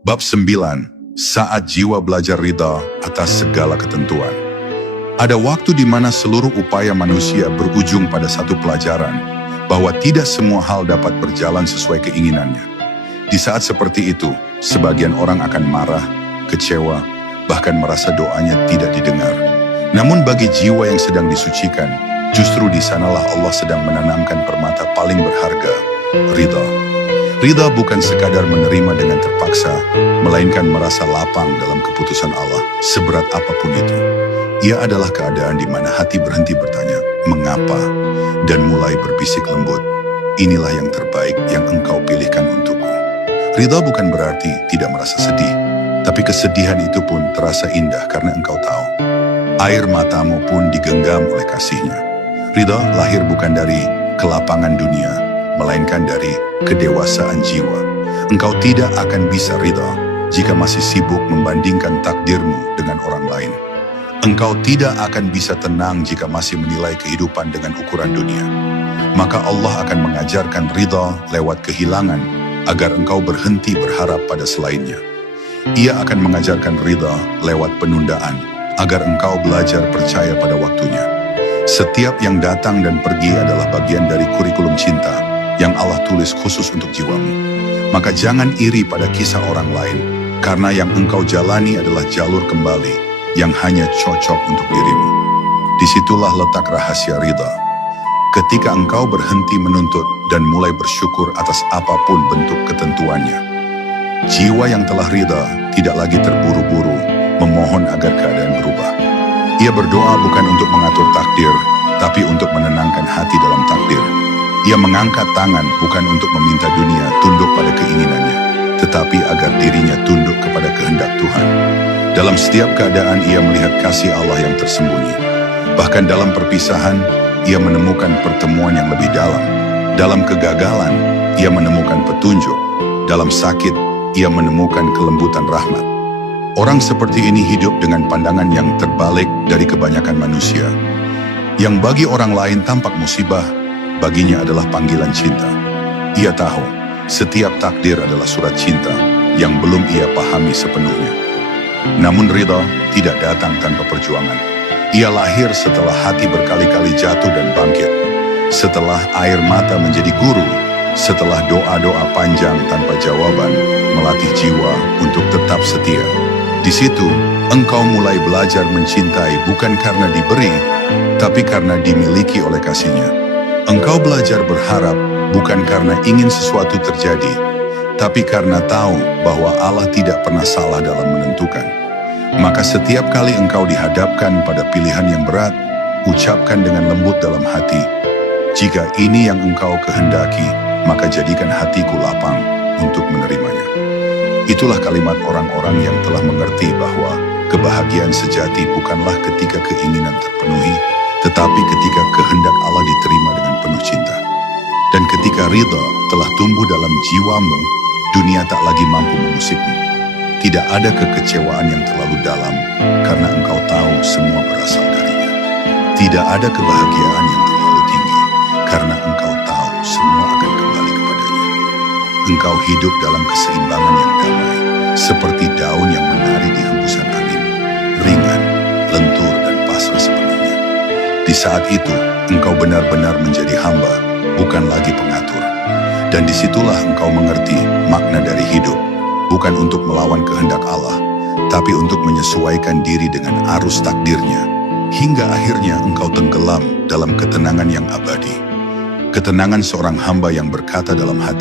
Bab 9. Saat jiwa belajar ridha atas segala ketentuan. Ada waktu di mana seluruh upaya manusia berujung pada satu pelajaran, bahwa tidak semua hal dapat berjalan sesuai keinginannya. Di saat seperti itu, sebagian orang akan marah, kecewa, bahkan merasa doanya tidak didengar. Namun bagi jiwa yang sedang disucikan, justru di sanalah Allah sedang menanamkan permata paling berharga, ridha. Ridha bukan sekadar menerima dengan terpaksa, melainkan merasa lapang dalam keputusan Allah, seberat apapun itu. Ia adalah keadaan di mana hati berhenti bertanya, mengapa? Dan mulai berbisik lembut, inilah yang terbaik yang engkau pilihkan untukku. Ridha bukan berarti tidak merasa sedih, tapi kesedihan itu pun terasa indah karena engkau tahu. Air matamu pun digenggam oleh kasihnya. Ridha lahir bukan dari kelapangan dunia, melainkan dari kedewasaan jiwa. Engkau tidak akan bisa ridha jika masih sibuk membandingkan takdirmu dengan orang lain. Engkau tidak akan bisa tenang jika masih menilai kehidupan dengan ukuran dunia. Maka Allah akan mengajarkan ridha lewat kehilangan agar engkau berhenti berharap pada selainnya. Ia akan mengajarkan ridha lewat penundaan agar engkau belajar percaya pada waktunya. Setiap yang datang dan pergi adalah bagian dari kurikulum cinta yang Allah tulis khusus untuk jiwamu. Maka jangan iri pada kisah orang lain, karena yang engkau jalani adalah jalur kembali yang hanya cocok untuk dirimu. Disitulah letak rahasia ridha. Ketika engkau berhenti menuntut dan mulai bersyukur atas apapun bentuk ketentuannya. Jiwa yang telah ridha tidak lagi terburu-buru memohon agar keadaan berubah. Ia berdoa bukan untuk mengatur takdir, tapi untuk menenangkan hati dalam takdir. Ia mengangkat tangan bukan untuk meminta dunia tunduk pada keinginannya, tetapi agar dirinya tunduk kepada kehendak Tuhan. Dalam setiap keadaan ia melihat kasih Allah yang tersembunyi. Bahkan dalam perpisahan, ia menemukan pertemuan yang lebih dalam. Dalam kegagalan, ia menemukan petunjuk. Dalam sakit, ia menemukan kelembutan rahmat. Orang seperti ini hidup dengan pandangan yang terbalik dari kebanyakan manusia. Yang bagi orang lain tampak musibah, baginya adalah panggilan cinta. Ia tahu, setiap takdir adalah surat cinta yang belum ia pahami sepenuhnya. Namun ridha tidak datang tanpa perjuangan. Ia lahir setelah hati berkali-kali jatuh dan bangkit. Setelah air mata menjadi guru, setelah doa-doa panjang tanpa jawaban, melatih jiwa untuk tetap setia. Di situ, engkau mulai belajar mencintai bukan karena diberi, tapi karena dimiliki oleh kasihnya. Engkau belajar berharap bukan karena ingin sesuatu terjadi, tapi karena tahu bahwa Allah tidak pernah salah dalam menentukan. Maka setiap kali engkau dihadapkan pada pilihan yang berat, ucapkan dengan lembut dalam hati, jika ini yang engkau kehendaki, maka jadikan hatiku lapang untuk menerimanya. Itulah kalimat orang-orang yang telah mengerti bahwa kebahagiaan sejati bukanlah ketika keinginan terpenuhi, tetapi ketika kehendak Allah diterima dengan penuh cinta. Dan ketika ridha telah tumbuh dalam jiwamu, dunia tak lagi mampu mengusikmu. Tidak ada kekecewaan yang terlalu dalam, karena engkau tahu semua berasal darinya. Tidak ada kebahagiaan yang terlalu tinggi, karena engkau tahu semua akan kembali kepadanya. Engkau hidup dalam keseimbangan yang damai, seperti daun yang menari di hembusan angin, ringan, lentur, dan pasrah sepenuhnya. Di saat itu, engkau benar-benar menjadi hamba, bukan lagi pengatur. Dan disitulah engkau mengerti makna dari hidup, bukan untuk melawan kehendak Allah, tapi untuk menyesuaikan diri dengan arus takdirnya, hingga akhirnya engkau tenggelam dalam ketenangan yang abadi. Ketenangan seorang hamba yang berkata dalam hati,